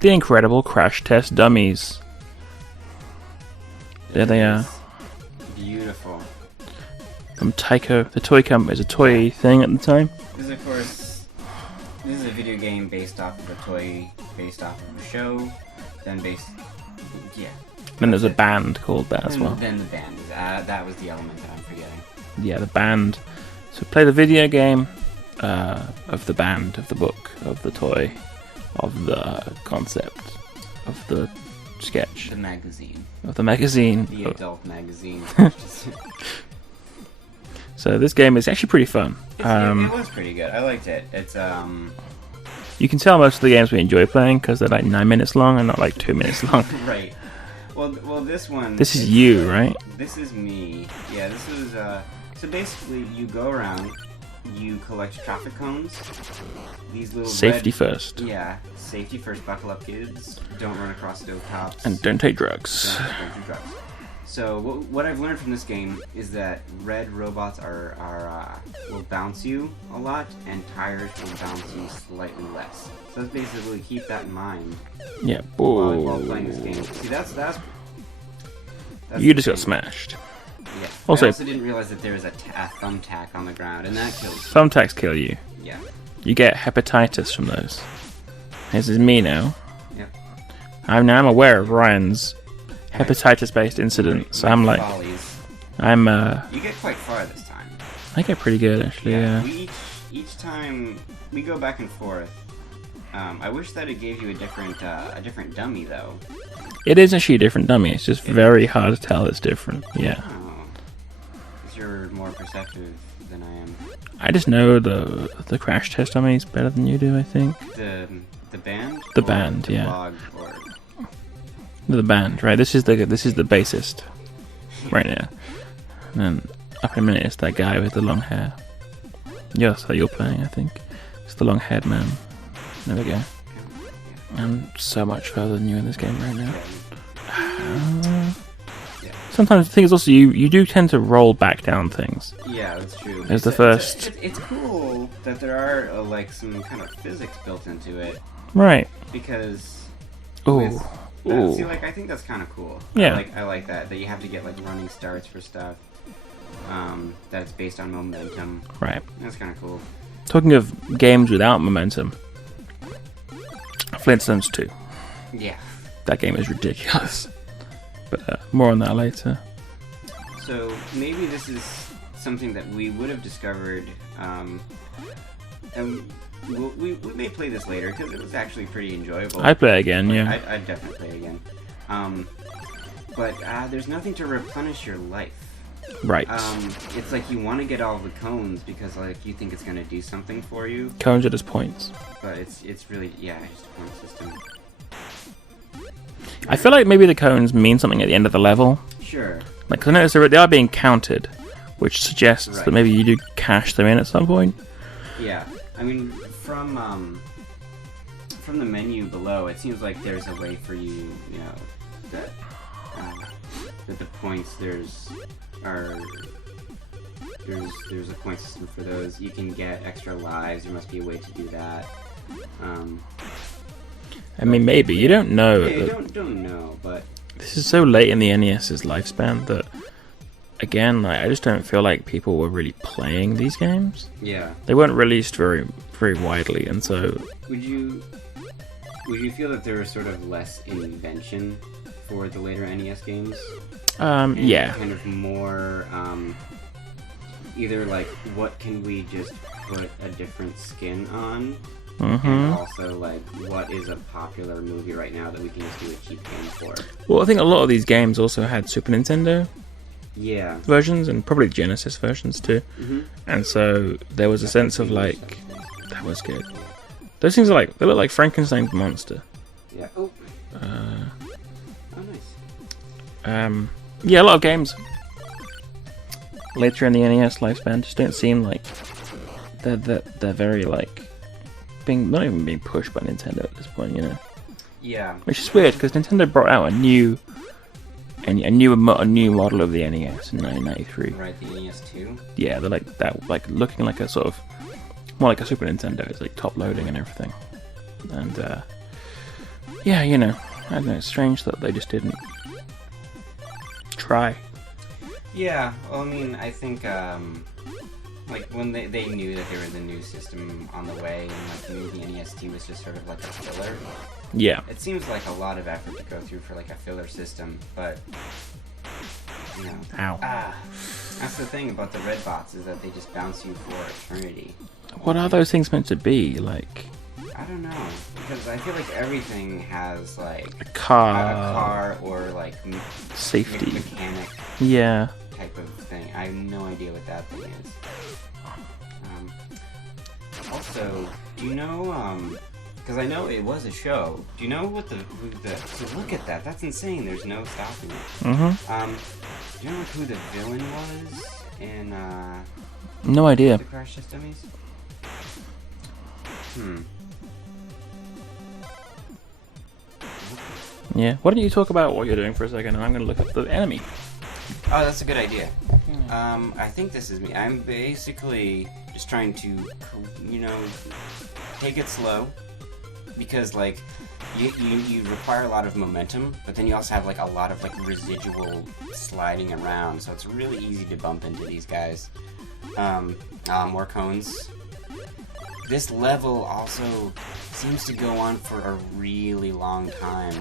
The incredible Crash Test Dummies. There they are. Beautiful. From Tyco. The toy company is a toy thing at the time. This is, of course, this is a video game based off of a toy, based off of a show, then yeah. Then there's a band called that as well. Then the band. That was the element that I'm forgetting. Yeah, the band. So play the video game of the band, of the book, of the toy, of the concept, of the sketch. The magazine. Of the magazine. The adult magazine. So this game is actually pretty fun. It was pretty good. I liked it. It's You can tell most of the games we enjoy playing because they're like 9 minutes long and not like 2 minutes long. Right. Well, this one. This is you, right? This is me. Yeah, this is So basically, you go around, you collect traffic cones. These little safety first. Yeah, safety first. Buckle up, kids. Don't run across stovetops. And don't take drugs. Don't do drugs. So what I've learned from this game is that red robots will bounce you a lot, and tires will bounce you slightly less. So let's basically keep that in mind. Yeah. While playing this game. See, that's you just got smashed. Yeah. Also, I also didn't realize that there was a thumbtack on the ground, and that kills you. Thumbtacks kill you. Yeah. You get hepatitis from those. This is me now. Yep. I'm aware of Ryan's hepatitis-based incident, so I'm like, You get quite far this time. I get pretty good actually. Yeah. Each time we go back and forth. I wish that it gave you a different dummy though. It is actually a different dummy. It's just very hard to tell it's different. Yeah. Oh. 'Cause you're more perceptive than I am. I just know the Crash Test dummies better than you do. I think. The band. The band, yeah. Blog or... The band, right? This is the bassist, right now. And then up in a minute, it's that guy with the long hair. Yeah, that's how you're playing, I think. It's the long-haired man. There we go. I'm so much further than you in this game right now. Sometimes the thing is also you do tend to roll back down things. Yeah, that's true. There's the first. It's cool that there are like some kind of physics built into it. Right. Because. Ooh. See, like I think that's kind of cool. Yeah. I like that you have to get like running starts for stuff. That's based on momentum. Right. That's kind of cool. Talking of games without momentum, Flintstones 2. Yeah. That game is ridiculous. But more on that later. So maybe this is something that we would have discovered, and we may play this later because it was actually pretty enjoyable. I'd play it again, yeah. I'd definitely play it again. But there's nothing to replenish your life. Right. It's like you want to get all the cones because like you think it's gonna do something for you. Cones are just points. But it's really just a point system. I feel like maybe the cones mean something at the end of the level. Sure. Like, 'cause I noticed they are being counted, which suggests that maybe you do cash them in at some point. Yeah. I mean, from the menu below, it seems like there's a way for you, that the points there's a point system for those. You can get extra lives. There must be a way to do that. I mean, maybe you don't know. Yeah, don't know, but this is so late in the NES's lifespan that, again, like, I just don't feel like people were really playing these games. Yeah. They weren't released very, very widely, and so. Would you feel that there was sort of less invention for the later NES games? Yeah. Kind of more, either like, what can we just put a different skin on? Mm-hmm. And also, like, what is a popular movie right now that we can just do a cheap game for? Well, I think a lot of these games also had Super Nintendo versions, and probably Genesis versions too. Mm-hmm. And so there was a sense of, like, that was good. Those things are like, they look like Frankenstein's monster. Yeah. Oh. Oh, nice. Yeah, a lot of games later in the NES lifespan just don't seem like they're very, like, not even being pushed by Nintendo at this point, Yeah. Which is weird because Nintendo brought out a new model of the NES in 1993. Right, the NES 2. Yeah, they're like that, like looking like a sort of more like a Super Nintendo. It's like top loading and everything, and Yeah, you know, I don't know, it's strange that they just didn't try. Yeah, well, I mean, I think, like, when they knew that there was a new system on the way, and, like, knew the NES was just sort of like a filler. Yeah. It seems like a lot of effort to go through for, like, a filler system, but, you know. Ow. That's the thing about the red bots, is that they just bounce you for eternity. What are those things meant to be? Like... I don't know, because I feel like everything has, like... A car. A car or, like... Safety. Mechanic. Yeah. Type of thing. I have no idea what that thing is. Also, do you know, because I know it was a show. Do you know what so look at that. That's insane. There's no stopping it. Mm-hmm. Do you know who the villain was in, No idea. the Crash Test Dummies? Yeah. Why don't you talk about what you're doing for a second, and I'm going to look up the enemy. Oh, that's a good idea. I think this is me. I'm basically just trying to, you know, take it slow, because, like, you require a lot of momentum, but then you also have, like, a lot of, like, residual sliding around, so it's really easy to bump into these guys. More cones. This level also seems to go on for a really long time.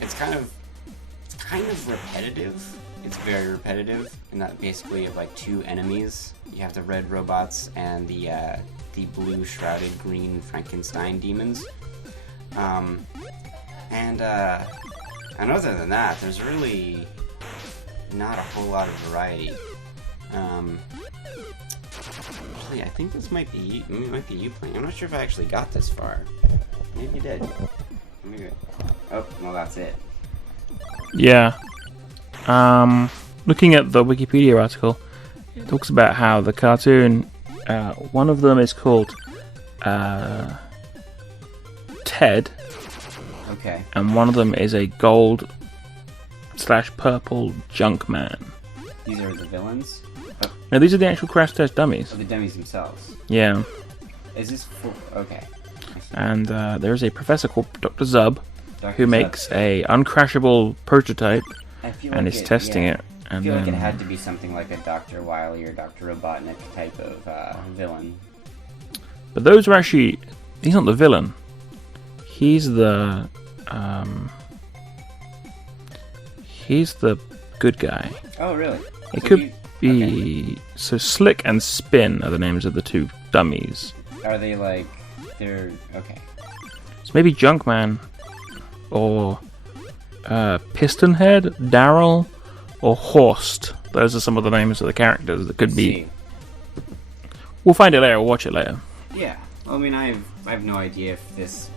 It's kind of repetitive. It's very repetitive, and that basically have like two enemies. You have the red robots and the blue shrouded green Frankenstein demons. And other than that, there's really not a whole lot of variety. Actually, I think this might be you. It might be you playing. I'm not sure if I actually got this far. Maybe you did. Maybe. Oh, well, that's it. Yeah. Looking at the Wikipedia article, it talks about how the cartoon, one of them is called Ted, Okay. and one of them is a gold/purple junk man. These are the villains? Now these are the actual Crash Test Dummies. Oh, the dummies themselves. Yeah. Is this for... Okay. And there's a professor called Dr. Zub, Dr. who Zub. makes a uncrashable prototype I feel and like is testing it. I And feel like it then- had to be something like a Dr. Wily or Dr. Robotnik type of villain. But those are actually... He's not the villain. He's the... He's the good guy. Oh, really? It So could you- be... okay. So Slick and Spin are the names of the two dummies. Are they like... They're... Okay. So maybe Junkman, or Pistonhead, Daryl, or Horst. Those are some of the names of the characters that could be. See. We'll find it later. We'll watch it later. Yeah. Well, I mean, I have no idea if this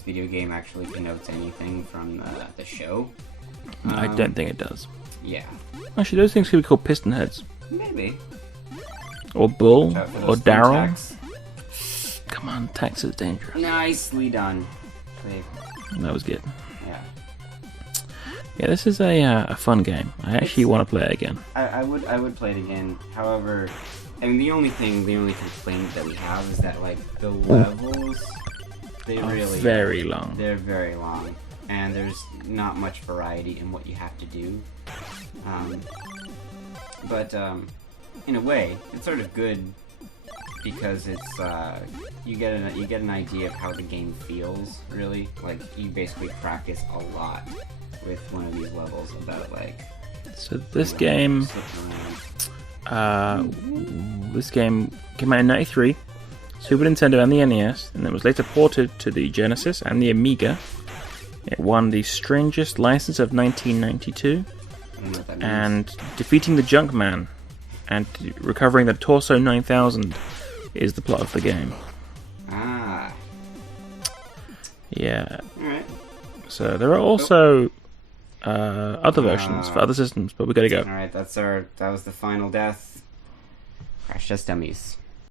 video game actually connotes anything from the show. I don't think it does. Yeah. Actually, those things could be called Pistonheads, Maybe. or Bull, Shout out for or those Daryl. thumbtacks. Come on, Tax is dangerous. Nicely done. Dave. That was good. Yeah. Yeah, this is a fun game. I actually want to play it again. I would play it again. However, I mean, the only complaint that we have is that, like, the levels, Very long. they're very long, and there's not much variety in what you have to do. But in a way, it's sort of good because it's you get an idea of how the game feels. Really, like, you basically practice a lot with one of these levels about, like. So this game, slipping around. this game came out in '93, Super Nintendo and the NES, and it was later ported to the Genesis and the Amiga. It won the Strangest License of 1992, I don't know what that means. and defeating the Junkman and recovering the Torso 9000 is the plot of the game. Ah. Yeah. Alright. So there are also other versions for other systems, but we gotta go. Alright, that was the final death. Crash Test Dummies.